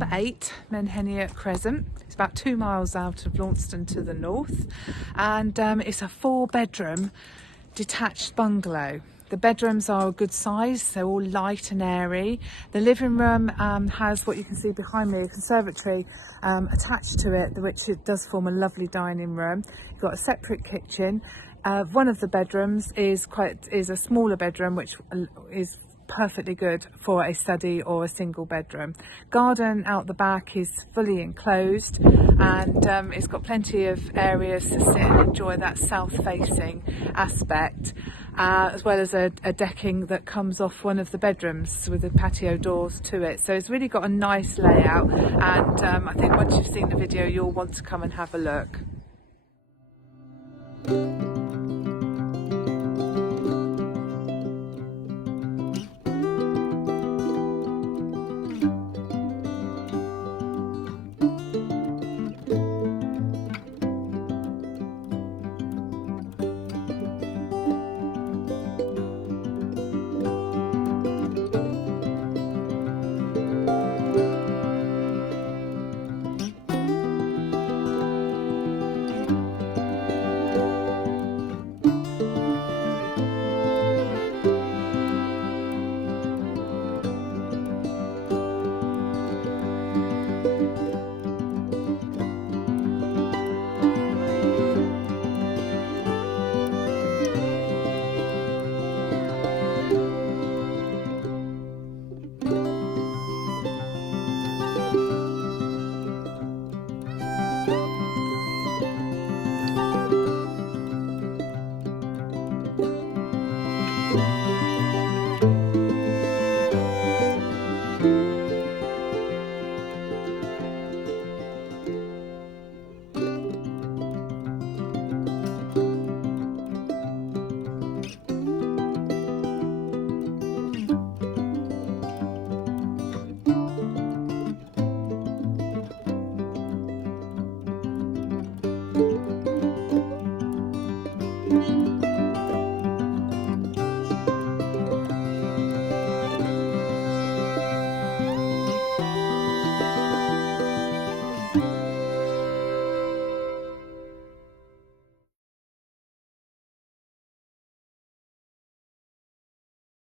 number 8, Menheniot Crescent. It's about 2 miles out of Launceston to the north, and it's a 4-bedroom detached bungalow. The bedrooms are a good size, they're all light and airy. The living room has what you can see behind me, a conservatory attached to it, which it does form a lovely dining room. You've got a separate kitchen. One of the bedrooms is a smaller bedroom, which is perfectly good for a study or a single bedroom. Garden out the back is fully enclosed, and it's got plenty of areas to sit and enjoy that south-facing aspect, as well as a decking that comes off one of the bedrooms with the patio doors to it. So it's really got a nice layout, and I think once you've seen the video you'll want to come and have a look.